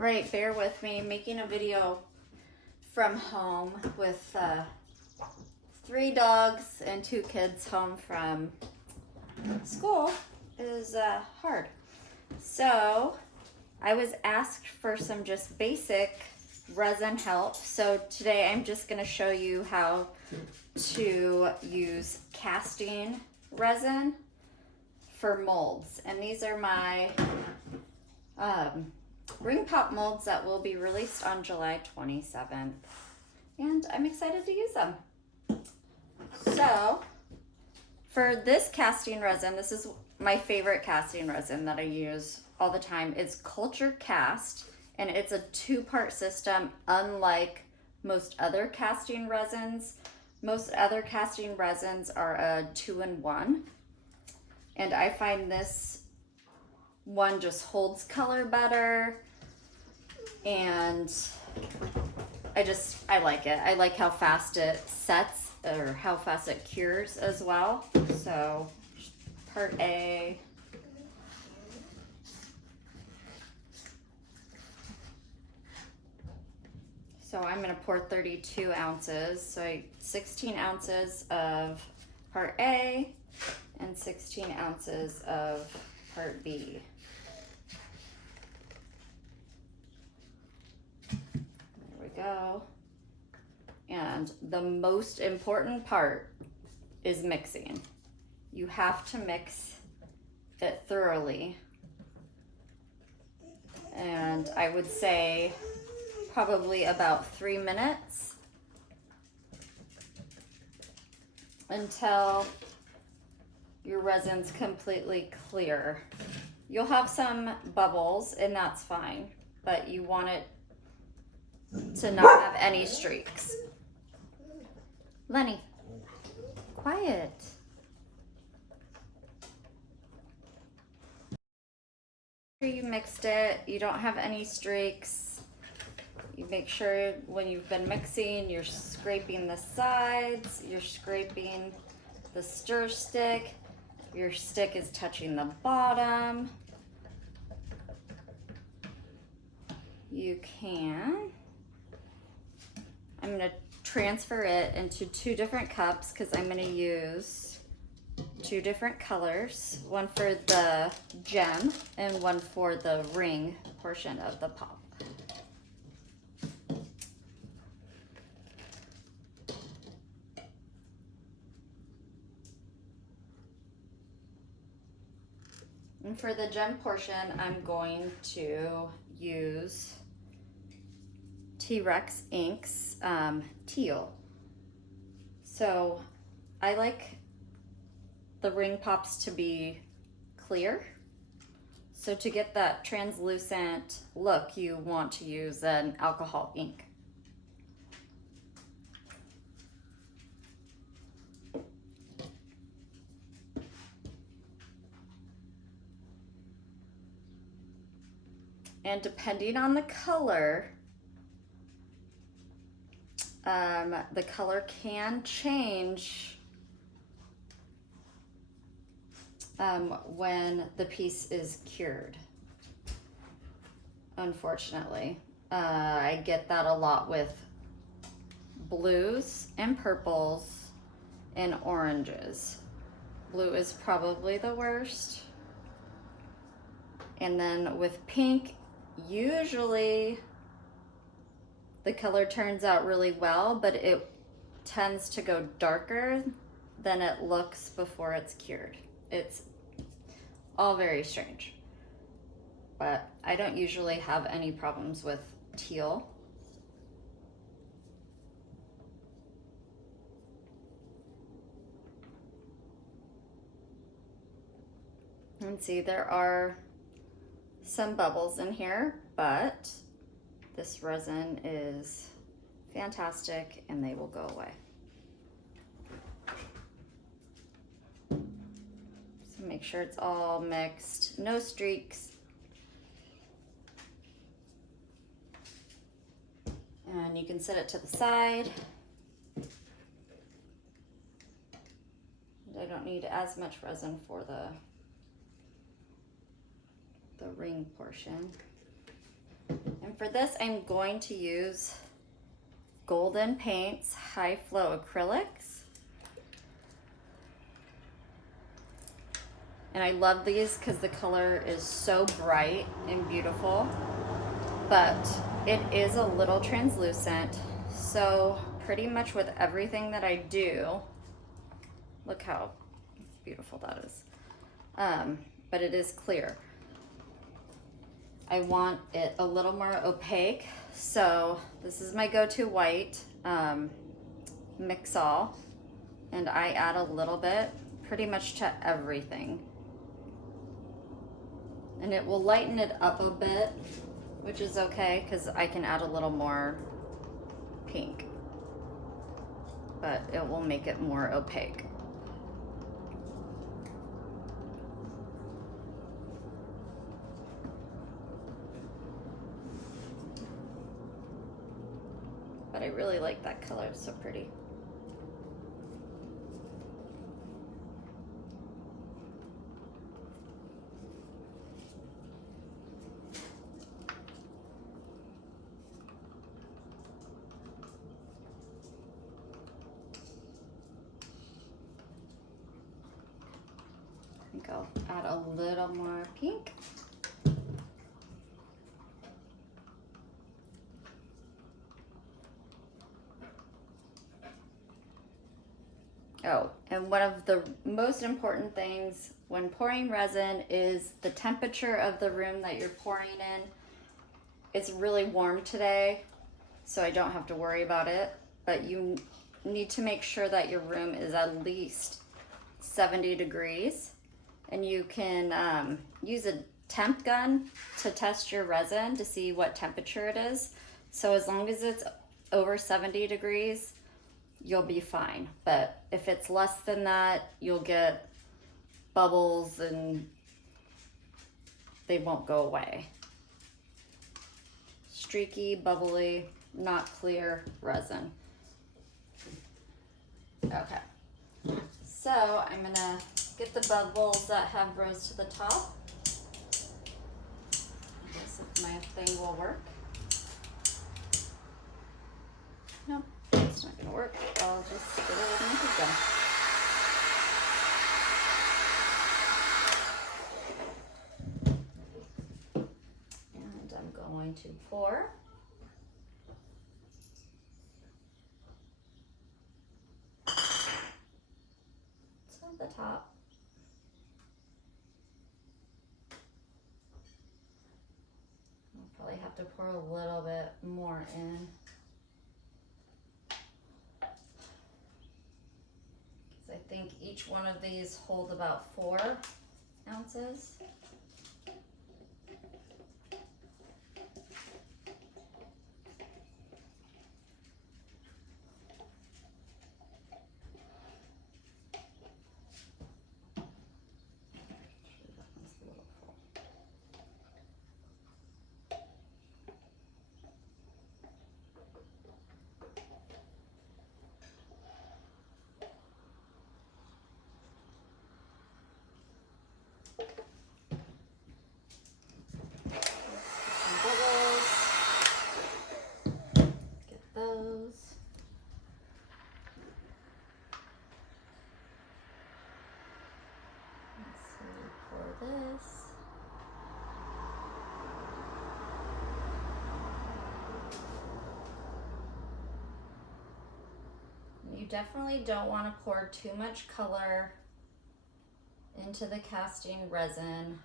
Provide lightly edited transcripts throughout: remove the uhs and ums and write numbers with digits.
All right, bear with me. Making a video from home with 3 dogs and 2 kids home from school is hard. So I was asked for some just basic resin help. So today I'm just going to show you how to use casting resin for molds. And these are my ring pop molds that will be released on July 27th. And I'm excited to use them. So for this casting resin, this is my favorite casting resin that I use all the time. It's Culture Cast, and it's a 2-part system, unlike most other casting resins. Most other casting resins are a 2-in-1, and I find this one just holds color better, and I like it. I like how fast it sets, or how fast it cures as well. So part A. So I'm gonna pour 32 ounces. So 16 ounces of part A and 16 ounces of part B. There we go. And the most important part is mixing. You have to mix it thoroughly. And I would say probably about 3 minutes until your resin's completely clear. You'll have some bubbles, and that's fine, but you want it to not have any streaks. Lenny, quiet. After you mixed it, you don't have any streaks. You make sure when you've been mixing, you're scraping the sides, you're scraping the stir stick, your stick is touching the bottom. I'm gonna transfer it into 2 different cups because I'm gonna use 2 different colors, one for the gem and one for the ring portion of the pop. And for the gem portion, I'm going to use T-Rex Inks Teal. So I like the ring pops to be clear. So to get that translucent look, you want to use an alcohol ink. And depending on the color can change when the piece is cured, unfortunately. I get that a lot with blues and purples and oranges. Blue is probably the worst. And then with pink, usually the color turns out really well, but it tends to go darker than it looks before it's cured. It's all very strange, but I don't usually have any problems with teal. And see, there are some bubbles in here, but this resin is fantastic and they will go away. So make sure it's all mixed, no streaks. And you can set it to the side. I don't need as much resin for the ring portion. And And for this, I'm going to use Golden Paints High Flow Acrylics. And I love these because the color is so bright and beautiful, but it is a little translucent. So pretty much with everything that I do, look how beautiful that is. But it is clear. I want it a little more opaque. So this is my go-to white, Mix-All, and I add a little bit pretty much to everything. And it will lighten it up a bit, which is okay because I can add a little more pink, but it will make it more opaque. But I really like that color, it's so pretty. I think I'll add a little more pink. Oh, and one of the most important things when pouring resin is the temperature of the room that you're pouring in. It's really warm today, so I don't have to worry about it, but you need to make sure that your room is at least 70 degrees. And you can use a temp gun to test your resin to see what temperature it is. So as long as it's over 70 degrees, you'll be fine. But if it's less than that, you'll get bubbles and they won't go away. Streaky, bubbly, not clear resin. Okay, so I'm gonna get the bubbles that have rose to the top. I guess if my thing will work. Nope, it's not gonna work. I'll just get it with my heat gun. And I'm going to pour. To the top. I'll probably have to pour a little bit more in. I think each one of these hold about 4 ounces. You definitely don't want to pour too much color into the casting resin,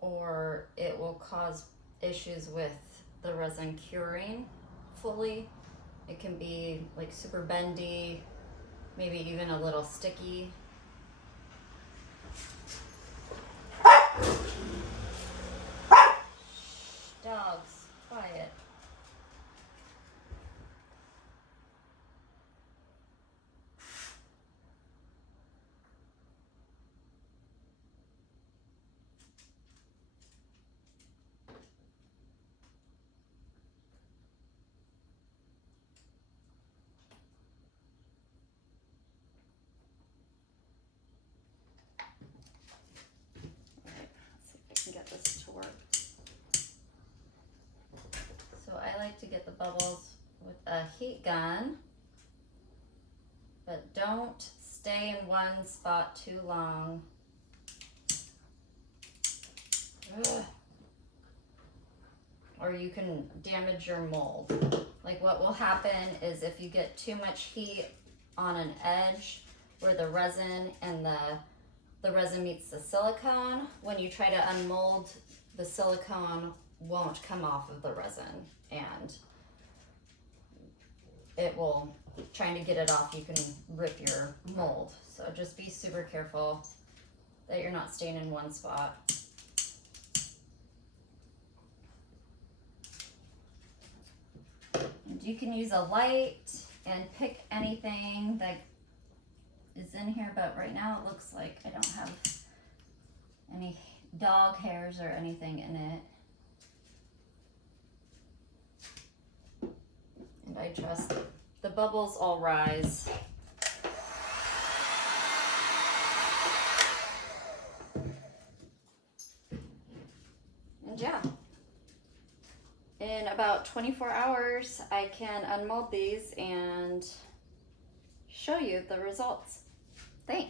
or it will cause issues with the resin curing fully. It can be like super bendy, maybe even a little sticky. Dogs, quiet. heat gun, but don't stay in one spot too long. Ugh. Or you can damage your mold. Like what will happen is if you get too much heat on an edge where the resin and the resin meets the silicone, when you try to unmold, the silicone won't come off of the resin and it will, trying to get it off, you can rip your mold. So just be super careful that you're not staying in one spot. And you can use a light and pick anything that is in here, but right now it looks like I don't have any dog hairs or anything in it. And I trust the bubbles all rise. And yeah, in about 24 hours, I can unmold these and show you the results. Thanks.